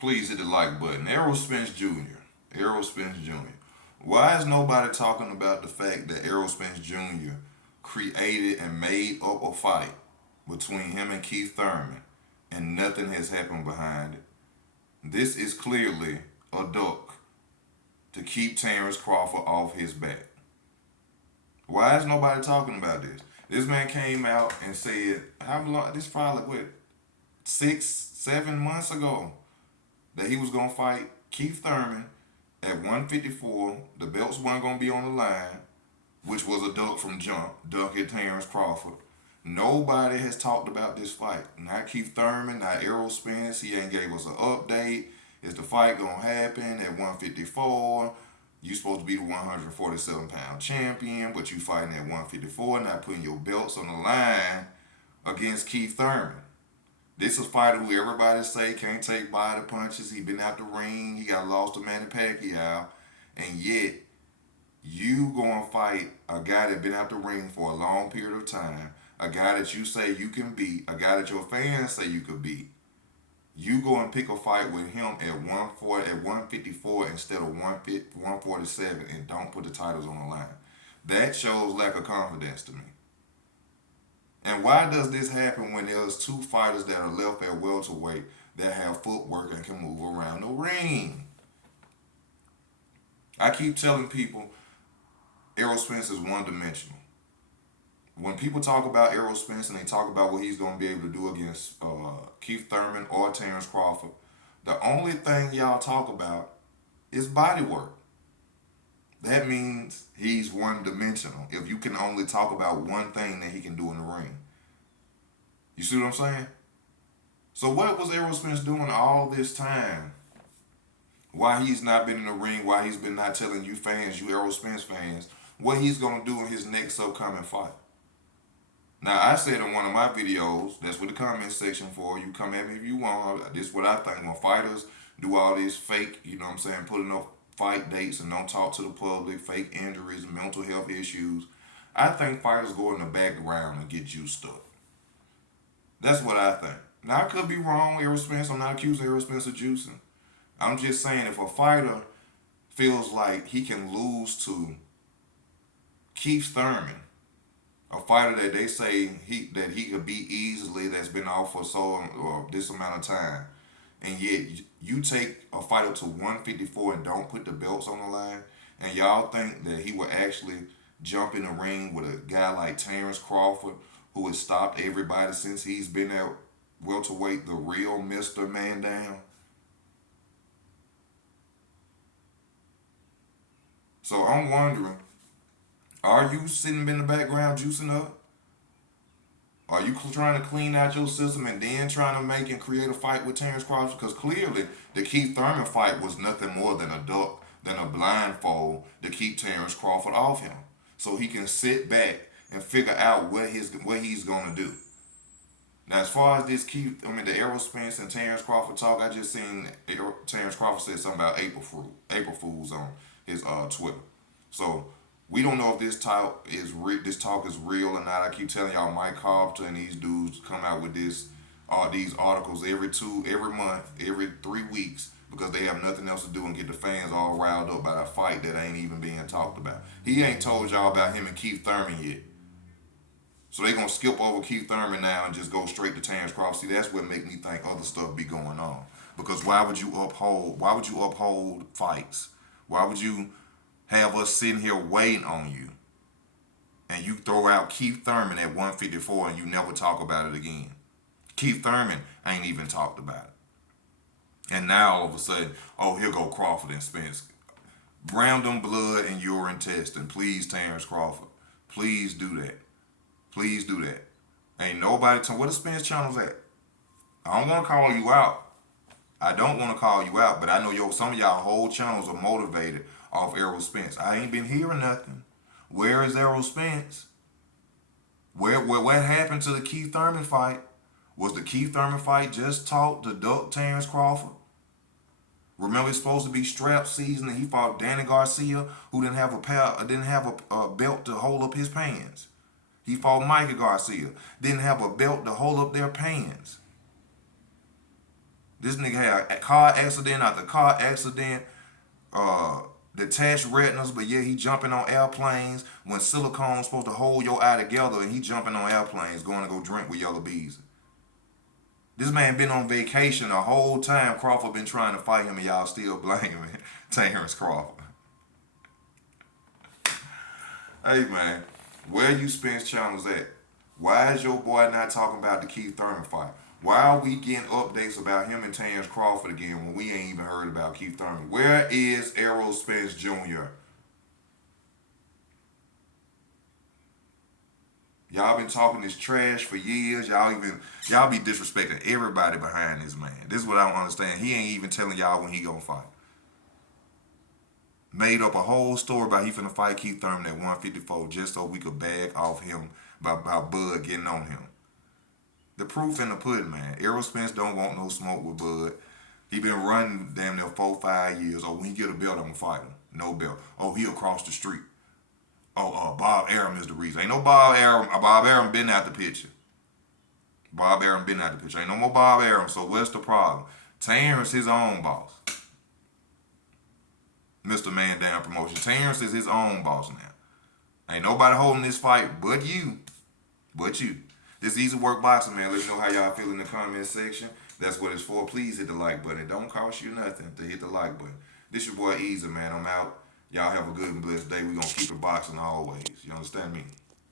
Please hit the like button. Errol Spence Jr. Errol Spence Jr. Why is nobody talking about the fact that Errol Spence Jr. created and made up a fight between him and Keith Thurman and nothing has happened behind it? This is clearly a duck to keep Terence Crawford off his back. Why is nobody talking about this? This man came out and said, how long? This probably what 6, 7 months ago, that he was gonna fight Keith Thurman at 154. The belts weren't gonna be on the line, which was a duck from jump, duck at Terence Crawford. Nobody has talked about this fight. Not Keith Thurman, not Errol Spence. He ain't gave us an update. Is the fight gonna happen at 154? You supposed to be the 147-pound champion, but you fighting at 154, not putting your belts on the line against Keith Thurman. This is a fighter who everybody say can't take body punches. He been out the ring. He got lost to Manny Pacquiao. And yet, you go and fight a guy that been out the ring for a long period of time, a guy that you say you can beat, a guy that your fans say you could beat. You go and pick a fight with him at 140, at 154 instead of 147 and don't put the titles on the line. That shows lack of confidence to me. And why does this happen when there's two fighters that are left at welterweight that have footwork and can move around the ring? I keep telling people Errol Spence is one-dimensional. When people talk about Errol Spence and they talk about what he's going to be able to do against Keith Thurman or Terence Crawford, the only thing y'all talk about is body work. That means he's one-dimensional if you can only talk about one thing that he can do in the ring. You see what I'm saying? So what was Errol Spence doing all this time? Why he's not been in the ring, why he's been not telling you fans, you Errol Spence fans, what he's going to do in his next upcoming fight. Now, I said in one of my videos, that's what the comment section for. You come at me if you want. This is what I think. When fighters do all this fake, you know what I'm saying, putting up fight dates and don't talk to the public, fake injuries, mental health issues, I think fighters go in the background and get juiced up. That's what I think. Now, I could be wrong, Errol Spence. I'm not accusing Errol Spence of juicing. I'm just saying if a fighter feels like he can lose to Keith Thurman, a fighter that they say that he could beat easily, that's been off for this amount of time, and yet you take a fight up to 154 and don't put the belts on the line, and y'all think that he would actually jump in the ring with a guy like Terence Crawford, who has stopped everybody since he's been at welterweight, the real Mr. Man Down? So I'm wondering, are you sitting in the background juicing up? Are you trying to clean out your system and then trying to make and create a fight with Terence Crawford? Because clearly the Keith Thurman fight was nothing more than a duck, than a blindfold to keep Terence Crawford off him, so he can sit back and figure out what he's gonna do. Now, as far as the Errol Spence and Terence Crawford talk, I just seen Terence Crawford said something about April Fools on his Twitter. So we don't know if this talk is real or not. I keep telling y'all, Mike Carpenter and these dudes come out with these articles every month, every 3 weeks, because they have nothing else to do and get the fans all riled up by a fight that ain't even being talked about. He ain't told y'all about him and Keith Thurman yet. So they gonna skip over Keith Thurman now and just go straight to Terence Crawford. See, that's what make me think other stuff be going on. Because why would you uphold fights? Why would you have us sitting here waiting on you, and you throw out Keith Thurman at 154 and you never talk about it again? Keith Thurman ain't even talked about it. And now all of a sudden, oh, here go Crawford and Spence. Random blood and urine testing. Please, Terence Crawford. Please do that. Please do that. Ain't nobody telling where the Spence channel's at. I don't want to call you out. I don't want to call you out, but I know some of y'all whole channels are motivated off Errol Spence. I ain't been hearing nothing. Where is Errol Spence? What happened to the Keith Thurman fight? Was the Keith Thurman fight just taught to duck Terence Crawford? Remember, it's supposed to be strap season, and he fought Danny Garcia, who didn't have a belt to hold up his pants. He fought Mikey Garcia, didn't have a belt to hold up their pants. This nigga had a car accident after car accident, detached retinas, but yeah, he jumping on airplanes when silicone's supposed to hold your eye together, and he jumping on airplanes going to go drink with yellow bees. This man been on vacation the whole time. Crawford been trying to fight him, and y'all still blaming Terence Crawford. Hey man, where you Spence channels at? Why is your boy not talking about the Keith Thurman fight? Why are we getting updates about him and Terence Crawford again when we ain't even heard about Keith Thurman? Where is Errol Spence Jr.? Y'all been talking this trash for years. Y'all be disrespecting everybody behind this man. This is what I don't understand. He ain't even telling y'all when he gonna fight. Made up a whole story about he finna fight Keith Thurman at 154 just so we could bag off him about Bud getting on him. The proof in the pudding, man. Errol Spence don't want no smoke with Bud. He been running damn near 4-5 years. Oh, when he get a belt, I'm gonna fight him. No belt. Oh, he across the street. Oh, Bob Arum is the reason. Ain't no Bob Arum. Bob Arum been out the picture. Bob Arum been out the picture. Ain't no more Bob Arum. So what's the problem? Terrence his own boss. Mr. Man Down Promotion. Terrence is his own boss now. Ain't nobody holding this fight but you. But you. This Easy Work Boxing, man. Let me know how y'all feel in the comment section. That's what it's for. Please hit the like button. It don't cost you nothing to hit the like button. This your boy Easy, man. I'm out. Y'all have a good and blessed day. We gonna keep it boxing always. You understand me?